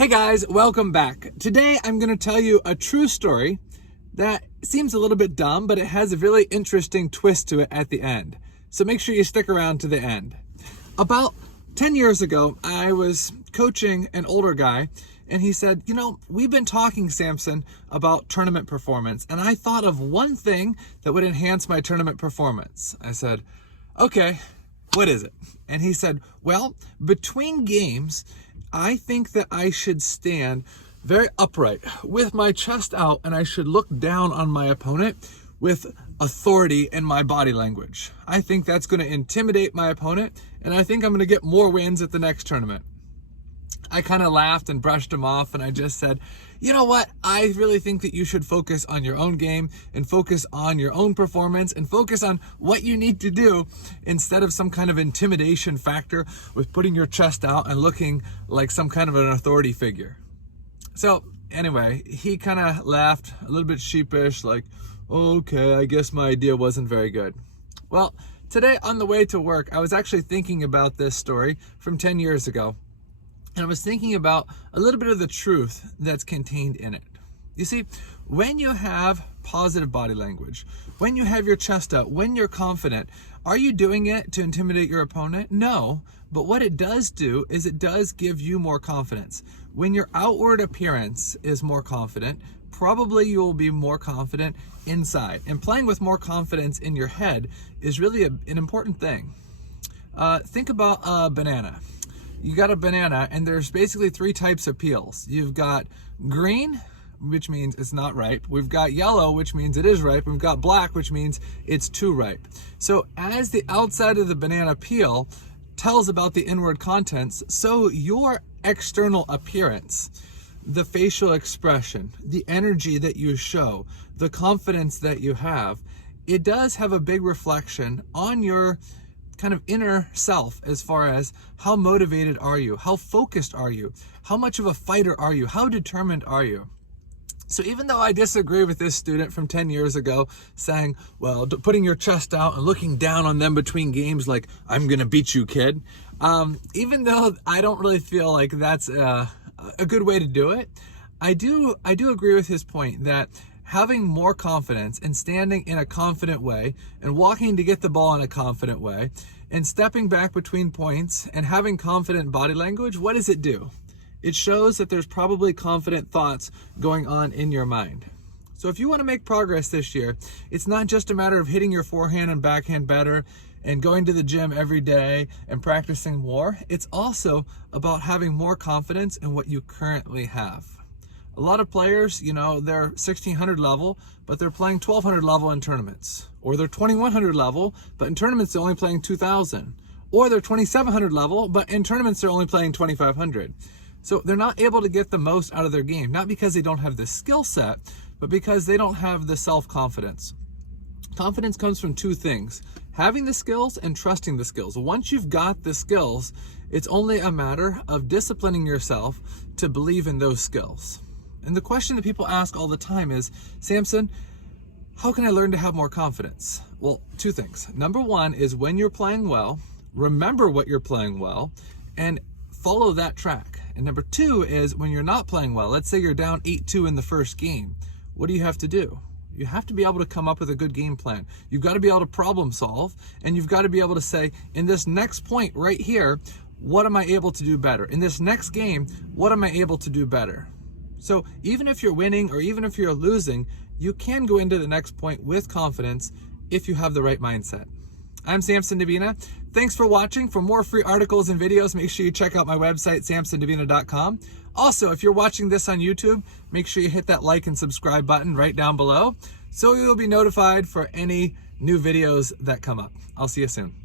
Hey guys, welcome back. Today I'm going to tell you a true story that seems a little bit dumb, but it has a really interesting twist to it at the end. So make sure you stick around to the end. About 10 years ago, I was coaching an older guy, and he said, we've been talking, Samson, about tournament performance, and I thought of one thing that would enhance my tournament performance. I said, okay, what is it? And he said, well, between games, I think that I should stand very upright with my chest out, and I should look down on my opponent with authority in my body language. I think that's going to intimidate my opponent, and I think I'm going to get more wins at the next tournament. I kind of laughed and brushed him off, and I just said, you know what? I really think that you should focus on your own game and focus on your own performance and focus on what you need to do instead of some kind of intimidation factor with putting your chest out and looking like some kind of an authority figure. So anyway, he kind of laughed a little bit sheepish, like, okay, I guess my idea wasn't very good. Well, today on the way to work, I was actually thinking about this story from 10 years ago. And I was thinking about a little bit of the truth that's contained in it. You see, when you have positive body language, when you have your chest out, when you're confident, are you doing it to intimidate your opponent? No, but what it does do is it does give you more confidence. When your outward appearance is more confident, probably you will be more confident inside. And playing with more confidence in your head is really an important thing. Think about a banana. You got a banana, and there's basically three types of peels. You've got green, which means it's not ripe. We've got yellow, which means it is ripe. We've got black, which means it's too ripe. So as the outside of the banana peel tells about the inward contents, so your external appearance, the facial expression, the energy that you show, the confidence that you have, it does have a big reflection on your kind of inner self as far as how motivated are you, how focused are you, how much of a fighter are you, how determined are you. So even though I disagree with this student from 10 years ago saying, well, putting your chest out and looking down on them between games like, I'm gonna beat you, kid, even though I don't really feel like that's a good way to do it, I do agree with his point that having more confidence and standing in a confident way and walking to get the ball in a confident way and stepping back between points and having confident body language, what does it do? It shows that there's probably confident thoughts going on in your mind. So if you want to make progress this year, it's not just a matter of hitting your forehand and backhand better and going to the gym every day and practicing more. It's also about having more confidence in what you currently have. A lot of players, they're 1600 level, but they're playing 1200 level in tournaments. Or they're 2100 level, but in tournaments they're only playing 2000. Or they're 2700 level, but in tournaments they're only playing 2500. So they're not able to get the most out of their game, not because they don't have the skill set, but because they don't have the self-confidence. Confidence comes from two things: having the skills and trusting the skills. Once you've got the skills, it's only a matter of disciplining yourself to believe in those skills. And the question that people ask all the time is, Samson, how can I learn to have more confidence? Well, two things. Number one is when you're playing well, remember what you're playing well and follow that track. And number two is when you're not playing well, let's say you're down 8-2 in the first game, what do you have to do? You have to be able to come up with a good game plan. You've got to be able to problem solve, and you've got to be able to say, in this next point right here, what am I able to do better? In this next game, what am I able to do better? So even if you're winning or even if you're losing, you can go into the next point with confidence if you have the right mindset. I'm Samson Davina. Thanks for watching. For more free articles and videos, make sure you check out my website, samsondavina.com. Also, if you're watching this on YouTube, make sure you hit that like and subscribe button right down below so you'll be notified for any new videos that come up. I'll see you soon.